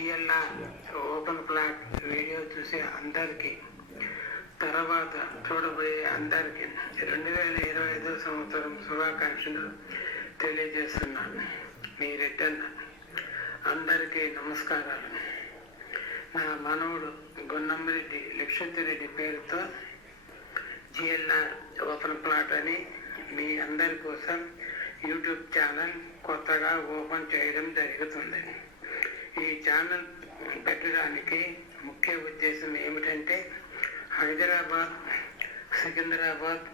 GLR open plot video చూసే అందరికీ, తర్వాత చూడబోయే అందరికీ 2025 సంవత్సరం శుభాకాంక్షలు తెలియజేస్తున్నాను. మీ రెడ్డన్న. అందరికీ నమస్కారాలు. నా మనవుడు గున్నమ్మిరెడ్డి లక్ష్మీరెడ్డి పేరుతో జిఎల్ఆర్ ఓపెన్ ప్లాట్ అని మీ అందరి కోసం యూట్యూబ్ ఛానల్ కొత్తగా ఓపెన్ చేయడం జరుగుతుంది. ఈ ఛానల్ పెట్టడానికి ముఖ్య ఉద్దేశం ఏమిటంటే, హైదరాబాద్, సికింద్రాబాద్,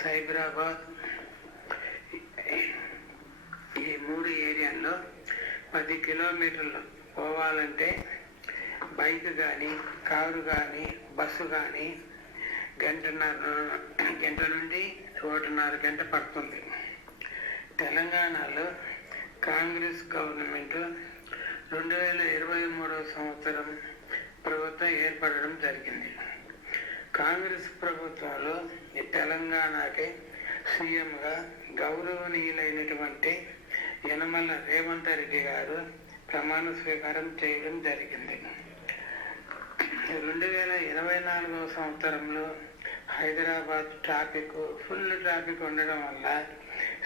సైబరాబాద్ ఈ 3 ఏరియాల్లో 10 కిలోమీటర్లు పోవాలంటే బైక్ కానీ, కారు కానీ, బస్సు కానీ గంట నుండి 1.5 గంట పడుతుంది. తెలంగాణలో కాంగ్రెస్ గవర్నమెంట్ 2023 సంవత్సరం ప్రభుత్వం ఏర్పడడం జరిగింది. కాంగ్రెస్ ప్రభుత్వంలో తెలంగాణకి సీఎంగా గౌరవనీయులైనటువంటి యనమల రేవంత్ రెడ్డి గారు ప్రమాణ స్వీకారం చేయడం జరిగింది. 2024 సంవత్సరంలో హైదరాబాద్ ఫుల్ ట్రాఫిక్ ఉండడం వల్ల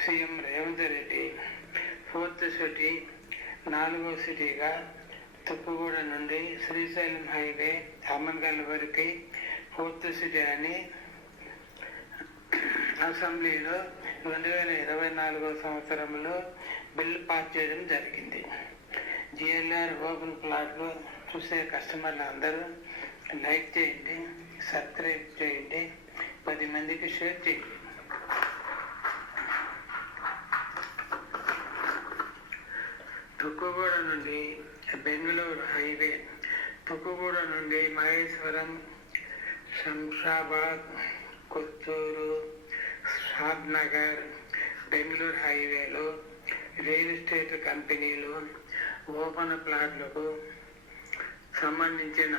CM Revanth Reddy 4th city 4వ సిటీగా తుక్కుగూడ నుండి శ్రీశైలం హైవే అమన్గల్ వరకు 4th సిటీ అని అసెంబ్లీలో 2024 సంవత్సరంలో బిల్లు పాస్ చేయడం జరిగింది. జిఎల్ఆర్ ఓపెన్ ప్లాట్లు చూసే కస్టమర్లు అందరూ లైక్ చేయండి, సబ్స్క్రైబ్ చేయండి, 10 మందికి షేర్ చేయండి. తుక్కుగూడ నుండి బెంగళూరు హైవే, తుక్కుగూడ నుండి మహేశ్వరం, శంషాబాద్, కొత్తూరు, షాద్నగర్, బెంగళూరు హైవేలో రియల్ ఎస్టేట్ కంపెనీలు ఓపెన్ ప్లాట్లకు సంబంధించిన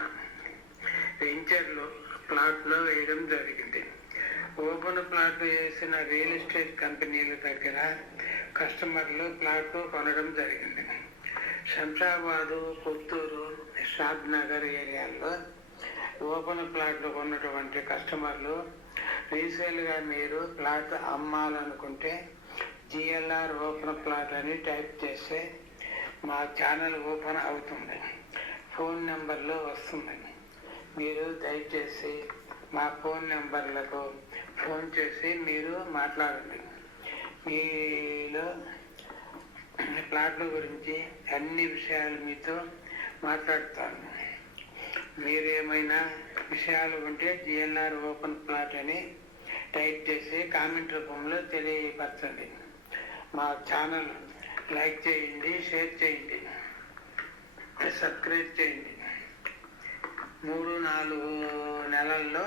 వెంచర్లు ప్లాట్లో వేయడం జరిగింది. ఓపెన్ ప్లాట్లు వేసిన రియల్ ఎస్టేట్ కంపెనీల దగ్గర కస్టమర్లు ప్లాట్లు కొనడం జరిగింది. శంషాబాదు, కొత్తూరు, షాద్నగర్ ఏరియాల్లో ఓపెన్ ప్లాట్లు కొన్నటువంటి కస్టమర్లు రీసేల్గా మీరు ప్లాట్ అమ్మాలనుకుంటే జిఎల్ఆర్ ఓపెన్ ప్లాట్ అని టైప్ చేస్తే మా ఛానల్ ఓపెన్ అవుతుంది. ఫోన్ నెంబర్లో వస్తుంది. మీరు దయచేసి మా ఫోన్ నెంబర్లకు ఫోన్ చేసి మీరు మాట్లాడండి. మీలో ప్లాట్ల గురించి అన్ని విషయాలు మీతో మాట్లాడతాను. మీరు ఏమైనా విషయాలు ఉంటే జిఎల్ఆర్ ఓపెన్ ప్లాట్ అని టైప్ చేసి కామెంట్ రూపంలో తెలియపరచండి. మా ఛానల్ లైక్ చేయండి, షేర్ చేయండి, సబ్స్క్రైబ్ చేయండి. 3-4 నెలల్లో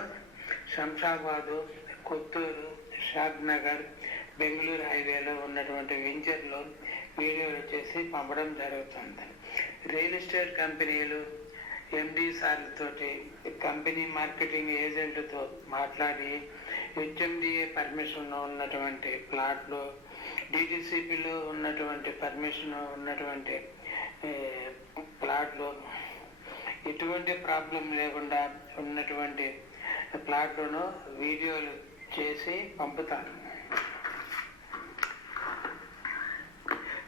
శంషాబాదు, కొత్తూరు, షాద్నగర్, బెంగళూరు హైవేలో ఉన్నటువంటి వెంచర్లో వీడియోలు చేసి పంపడం జరుగుతుంది. రియల్ ఎస్టేట్ కంపెనీలు ఎండి సార్లతోటి, కంపెనీ మార్కెటింగ్ ఏజెంట్తో మాట్లాడి హెచ్ఎండిఏ పర్మిషన్ ఉన్నటువంటి ప్లాట్లు, డిటిసిపిలో ఉన్నటువంటి పర్మిషన్ ఉన్నటువంటి ప్లాట్లు, ఎటువంటి ప్రాబ్లం లేకుండా ఉన్నటువంటి ప్లాట్లను వీడియోలు చేసి పంపుతాను.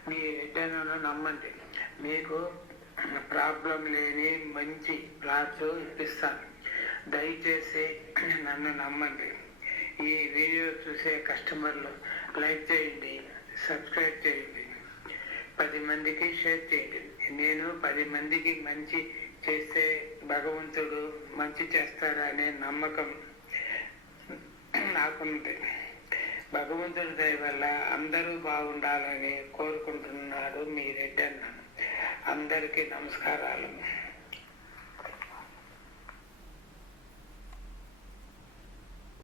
మీ రిటర్న్ను నమ్మండి. మీకు ప్రాబ్లం లేని మంచి ప్లాట్స్ ఇప్పిస్తాను. దయచేసి నన్ను నమ్మండి. ఈ వీడియో చూసే కస్టమర్లు లైక్ చేయండి, సబ్స్క్రైబ్ చేయండి, 10 మందికి షేర్ చేయండి. నేను 10 మందికి మంచి చేస్తే భగవంతుడు మంచి చేస్తాడనే నమ్మకం నాకుంది. భగవంతుడి దయ వల్ల అందరూ బాగుండాలని కోరుకుంటున్నాడు మీ రెడ్డన్న. అందరికీ నమస్కారాలు.